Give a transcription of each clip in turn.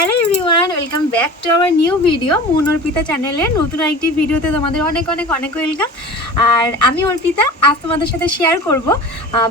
Hello everyone welcome back to our new video moon Arpita চ্যানেলে নতুন একটি ভিডিওতে তোমাদের অনেক অনেক অনেক ওয়েলকাম আর আমি অর্পিতা, আজ তোমাদের সাথে শেয়ার করব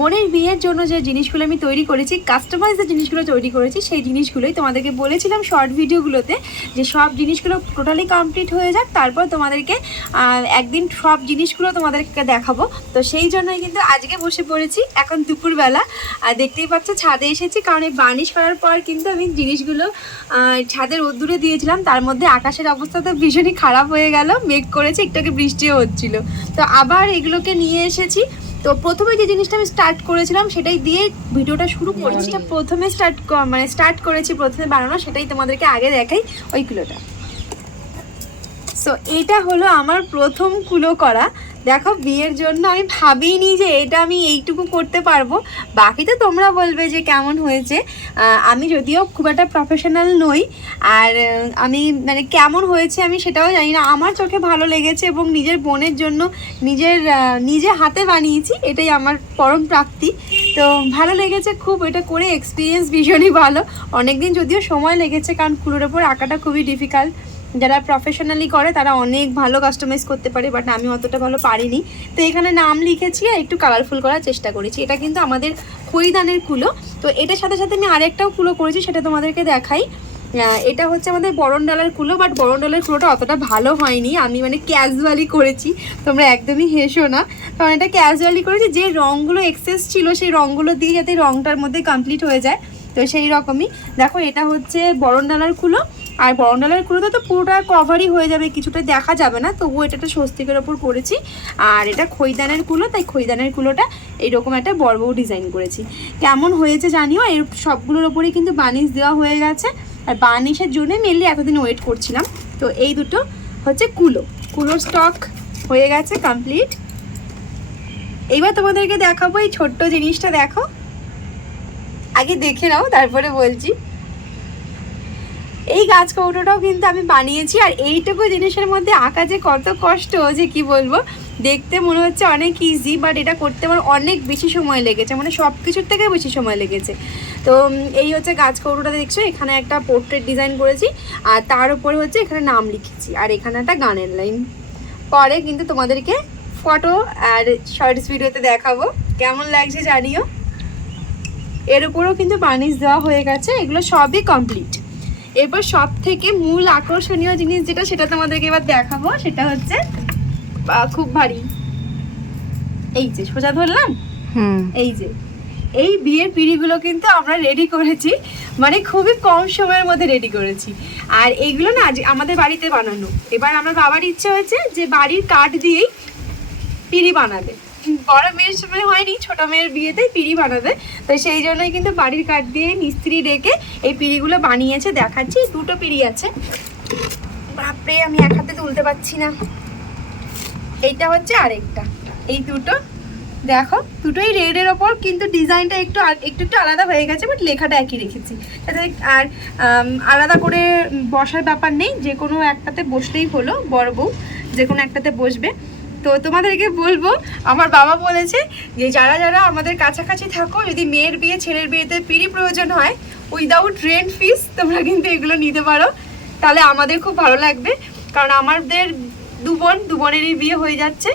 বোনের বিয়ের জন্য যে জিনিসগুলো আমি তৈরি করেছি কাস্টমাইজ যে জিনিসগুলো তৈরি করেছি, সেই জিনিসগুলোই তোমাদেরকে বলেছিলাম শর্ট ভিডিওগুলোতে যে সব জিনিসগুলো টোটালি কমপ্লিট হয়ে যাক, তারপর তোমাদেরকে একদিন সব জিনিসগুলো তোমাদেরকে দেখাবো। তো সেই জন্যই কিন্তু আজকে বসে পড়েছি, এখন দুপুরবেলা। আর দেখতেই পাচ্ছ, ছাদে এসেছি, কারণ এই বার্নিশ করার পর কিন্তু আমি জিনিসগুলো ছাদের রোদ্দুরে দিয়েছিলাম তার মধ্যে আকাশের অবস্থা তো ভীষণই খারাপ হয়ে গেল মেঘ করেছে একটু আগে বৃষ্টিও হচ্ছিল। তো আবার এগুলোকে নিয়ে এসেছি। তো প্রথমে যে জিনিসটা আমি স্টার্ট করেছিলাম সেটাই দিয়ে ভিডিওটা শুরু করেছি। প্রথমে স্টার্ট মানে স্টার্ট করেছি প্রথমে বানানো সেটাই তোমাদেরকে আগে দেখাই ওই কিলোটা। সো এটা হলো আমার প্রথম কুলো করা। দেখো, বিয়ের জন্য আমি ভাবিনি যে এটা আমি এইটুকু করতে পারব। বাকি তো তোমরা বলবে যে কেমন হয়েছে। আমি যদিও খুব একটা প্রফেশনাল নই, আর আমি মানে কেমন হয়েছে আমি সেটাও জানি না। আমার চোখে ভালো লেগেছে এবং নিজের বোনের জন্য নিজের নিজে হাতে বানিয়েছি, এটাই আমার পরম প্রাপ্তি। তো ভালো লেগেছে খুব, এটা করে এক্সপিরিয়েন্স ভীষণই ভালো। অনেকদিন যদিও সময় লেগেছে, কারণ কুলোর ওপর আঁকাটা খুবই ডিফিকাল্ট যারা প্রফেশনালি করে, তারা অনেক ভালো কাস্টমাইজ করতে পারে বাট আমি অতটা ভালো পারিনি। তো এখানে নাম লিখেছি আর একটু কালারফুল করার চেষ্টা করেছি। এটা কিন্তু আমাদের খইদানের কুলো। তো এটার সাথে সাথে আমি আরেকটাও কুলো করেছি, সেটা তোমাদেরকে দেখাই। এটা হচ্ছে আমাদের বরণ ডালার কুলো বাট বরণ ডালের কুলোটা অতটা ভালো হয়নি। আমি মানে ক্যাজুয়ালি করেছি, তোমরা একদমই হেসো না। কারণ এটা ক্যাজুয়ালি করেছি, যে রঙগুলো এক্সেস ছিল, সেই রঙগুলো দিয়ে যাতে রঙটার মধ্যে কমপ্লিট হয়ে যায়। তো সেই রকমই। দেখো, এটা হচ্ছে বরণ ডালার কুলো। আর বরণ ডালার কুলোতে তো পুরোটা কভারই হয়ে যাবে, কিছুটা দেখা যাবে না, তবুও এটা একটা স্বস্তিকের ওপর করেছি। আর এটা খৈদানের কুলো, তাই খৈদানের কুলোটা এইরকম একটা বড় বড় ডিজাইন করেছি। কেমন হয়েছে জানিও, এর সবগুলোর ওপরেই কিন্তু বানিশ দেওয়া হয়ে গেছে। আর বানিশের জন্য মেনলি এতদিন ওয়েট করছিলাম। তো এই দুটো হচ্ছে কুলো। কুলোর স্টক হয়ে গেছে কমপ্লিট এইবার তোমাদেরকে দেখাবো, এই ছোট্ট জিনিসটা দেখো। আগে দেখে নাও, তারপরে বলছি। এই গাছ কৌটোটাও কিন্তু আমি বানিয়েছি আর এইটুকু জিনিসের মধ্যে আঁকা যে কত কষ্ট, যে কি বলব? দেখতে মনে হচ্ছে অনেক ইজি বাট এটা করতে আমার অনেক বেশি সময় লেগেছে মানে সব কিছুর থেকে বেশি সময় লেগেছে। তো এই হচ্ছে গাছ কৌটোটা দেখছ, এখানে একটা পোর্ট্রেট ডিজাইন করেছি, আর তার উপরে হচ্ছে এখানে নাম লিখেছি, আর এখানে একটা গানের লাইন পরে কিন্তু তোমাদেরকে ফটো আর শর্টস ভিডিওতে দেখাবো, কেমন লাগছে জানিও? এর উপরেও কিন্তু বার্নিশ দেওয়া হয়ে গেছে, এগুলো সবই কমপ্লিট এরপর সব থেকে মূল আকর্ষণীয় জিনিস যেটা সেটা তোমাদেরকে এবার দেখাবো সেটা হচ্ছে খুব ভারী। এই যে সোজা ধরলাম? এই যে এই বিয়ের পিঁড়িগুলো কিন্তু আমরা রেডি করেছি মানে খুবই কম সময়ের মধ্যে রেডি করেছি। আর এইগুলো না আমাদের বাড়িতে বানানো। এবার আমার বাবার ইচ্ছে হয়েছে যে বাড়ির কাঠ দিয়েই পিঁড়ি বানাবে। বড় মেয়ের সময় হয়নি, ছোট মেয়ের বিয়েতে পিঁড়ি বানাবে। তো সেই জন্যই কিন্তু বাড়ির কাঠ দিয়ে মিস্ত্রি ডেকে এই পিঁড়িগুলো বানিয়েছে, দেখাচ্ছি। দুটো পিঁড়ি আছে। বাপরে, আমি এক হাতে তুলতে পারছি না। এইটা হচ্ছে আরেকটা। এই দুটো, দেখো, দুটোই রেডের ওপর, কিন্তু ডিজাইনটা একটু একটু একটু আলাদা হয়ে গেছে বাট লেখাটা একই রেখেছি। যাতে আর আলাদা করে বসার ব্যাপার নেই, যে কোনো একটাতে বসলেই হলো, বড় বউ, যে কোনো একটাতে বসবে। তো তোমাদেরকে বলব, আমার বাবা বলেছে যে যারা যারা আমাদের কাছাকাছি থাকো, যদি মেয়ের বিয়ে, ছেলের বিয়েতে পিড়ি প্রয়োজন হয় উইদাউট রেন্ট ফিস তোমরা কিন্তু এগুলো নিতে পারো। তাহলে আমাদের খুব ভালো লাগবে, কারণ আমাদের দু বোন, দু বোনেরই বিয়ে হয়ে যাচ্ছে,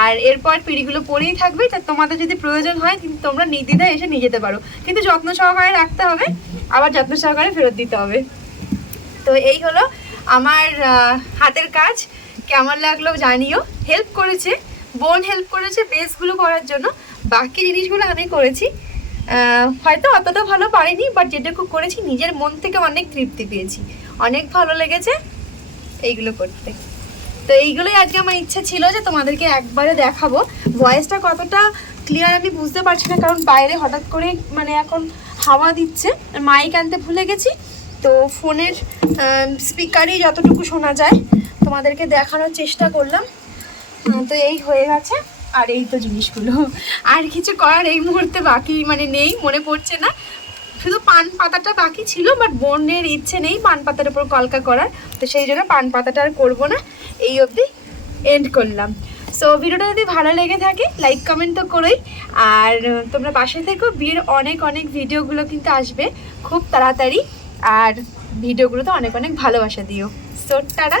আর এরপর পিঁড়িগুলো পরেই থাকবে, তা তোমাদের যদি প্রয়োজন হয়, কিন্তু তোমরা নির্দ্বিধায় এসে নিয়ে যেতে পারো। কিন্তু যত্ন সহকারে রাখতে হবে, আবার যত্ন সহকারে ফেরত দিতে হবে। তো এই হলো আমার হাতের কাজ। কেমন লাগল জানিও। হেল্প করেছে, বোন হেল্প করেছে বেসগুলো করার জন্য। বাকি জিনিসগুলো আমি করেছি। হয়তো অতটা ভালো পারিনি বাট যেটুকু করেছি, নিজের মন থেকে অনেক তৃপ্তি পেয়েছি। অনেক ভালো লেগেছে এইগুলো করতে। তো এইগুলোই আজকে আমার ইচ্ছে ছিল যে তোমাদেরকে একবারে দেখাবো। ভয়েসটা কতটা ক্লিয়ার আমি বুঝতে পারছি না, কারণ বাইরে হঠাৎ করে মানে এখন হাওয়া দিচ্ছে। মাইক আনতে ভুলে গেছি। তো ফোনের স্পিকারই যতটুকু শোনা যায় তোমাদেরকে দেখানোর চেষ্টা করলাম। তো এই হয়ে গেছে। আর এই তো জিনিসগুলো। আর কিছু করার এই মুহূর্তে বাকি মানে নেই, মনে পড়ছে না। শুধু পান পাতাটা বাকি ছিল বাট বোনের ইচ্ছে নেই পান পাতার উপর কলকা করার। তো সেই জন্য পান পাতাটা আর করব না। এই অবধি এন্ড করলাম। সো ভিডিওটা যদি ভালো লেগে থাকে লাইক কমেন্ট তো করেই। আর তোমরা পাশে থেকো। বিয়ের অনেক অনেক ভিডিওগুলো কিন্তু আসবে খুব তাড়াতাড়ি। আর ভিডিওগুলোতে অনেক অনেক ভালোবাসা দিও। So tata.